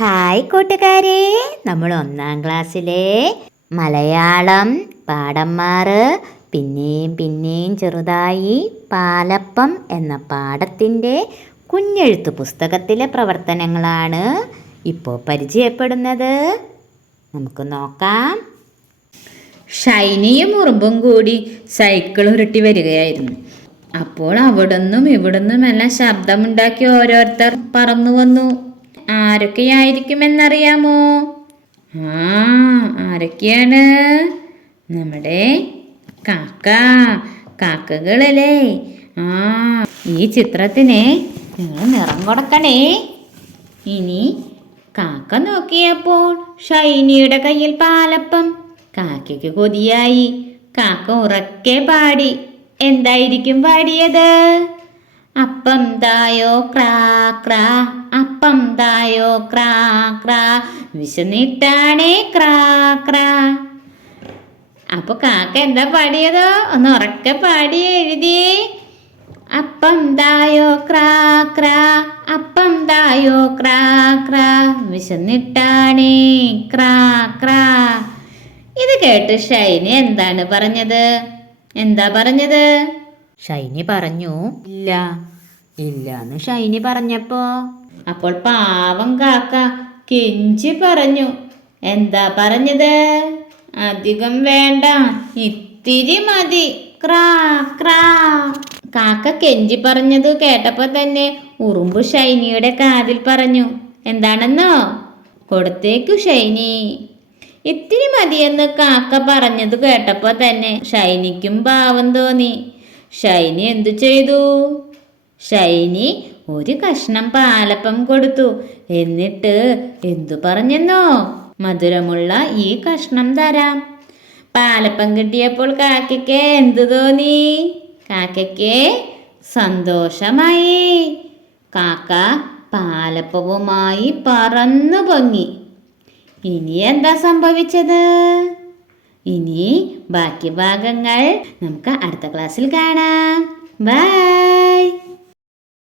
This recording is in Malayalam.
ഹായ് കൂട്ടുകാരെ, നമ്മൾ 1-ാം ക്ലാസ്സിലെ മലയാളം പാഠം 6 പിന്നെയും ചെറുതായി പാലപ്പം എന്ന പാഠത്തിൻ്റെ കുഞ്ഞെഴുത്ത് പുസ്തകത്തിലെ പ്രവർത്തനങ്ങളാണ് ഇപ്പോൾ പരിചയപ്പെടുന്നത്. നമുക്ക് നോക്കാം. ഷൈനിയും ഉറുമ്പും കൂടി സൈക്കിൾ ഉരുട്ടി വരികയായിരുന്നു. അപ്പോൾ അവിടുന്നും ഇവിടുന്നുമെല്ലാം ശബ്ദമുണ്ടാക്കി ഓരോരുത്തർ പറന്നു വന്നു. ആരൊക്കെയായിരിക്കുമെന്നറിയാമോ? ആരൊക്കെയാണ്? നമ്മുടെ കാക്കകളല്ലേ? ഈ ചിത്രത്തിന് നിങ്ങൾ നിറം കൊടുക്കണേ. ഇനി കാക്ക നോക്കിയപ്പോൾ ഷൈനിയുടെ കയ്യിൽ പാലപ്പം. കാക്കയ്ക്ക് കൊതിയായി. കാക്ക ഉറക്കെ പാടി. എന്തായിരിക്കും പാടിയത്? അപ്പം തായോ ക്രാ ക്രാ, അപ്പം തായോ ക്രാ ക്രാ, വിശന്നിട്ടാണേ ക്രാ ക്രാ. അപ്പൊ കാക്ക എന്താ പാടിയതോ? ഒന്ന് ഉറക്കെ പാടി എഴുതിയേ. അപ്പം തായോ ക്രാ ക്രാ, അപ്പം തായോ ക്രാ ക്രാ, വിശന്നിട്ടാണേ ക്രാ ക്രാ. ഇത് കേട്ട് ഷൈനി എന്താണ് പറഞ്ഞത്? എന്താ പറഞ്ഞത്? ഷൈനി പറഞ്ഞു ഇല്ല എന്ന് ഷൈനി പറഞ്ഞപ്പോ അപ്പോൾ പാവം കാക്ക കെഞ്ചി പറഞ്ഞു. എന്താ പറഞ്ഞത്? അധികം വേണ്ട, ഇത്തിരി മതി, ക്രാ ക്രാ. കാക്ക കെഞ്ചി പറഞ്ഞത് കേട്ടപ്പോ തന്നെ ഉറുമ്പ് ഷൈനിയുടെ കാതിൽ പറഞ്ഞു. എന്താണെന്നോ? കൊടുത്തേക്കു ഷൈനി. ഇത്തിരി മതിയെന്ന് കാക്ക പറഞ്ഞത് കേട്ടപ്പോൾ തന്നെ ഷൈനിക്കും പാവം തോന്നി. ഷൈനി എന്തു ചെയ്തു? ഷൈനി ഒരു കഷ്ണം പാലപ്പം കൊടുത്തു. എന്നിട്ട് എന്തു പറഞ്ഞെന്നോ? മധുരമുള്ള ഈ കഷ്ണം തരാം. പാലപ്പം കിട്ടിയപ്പോൾ കാക്കയ്ക്ക് എന്തു തോന്നി? കാക്കയ്ക്ക് സന്തോഷമായി. കാക്ക പാലപ്പവുമായി പറന്നു പൊങ്ങി. ഇനി എന്താ സംഭവിച്ചത്? ഇനി ബാക്കി ഭാഗങ്ങൾ നമുക്ക് അടുത്ത ക്ലാസ്സിൽ കാണാം. ബൈ.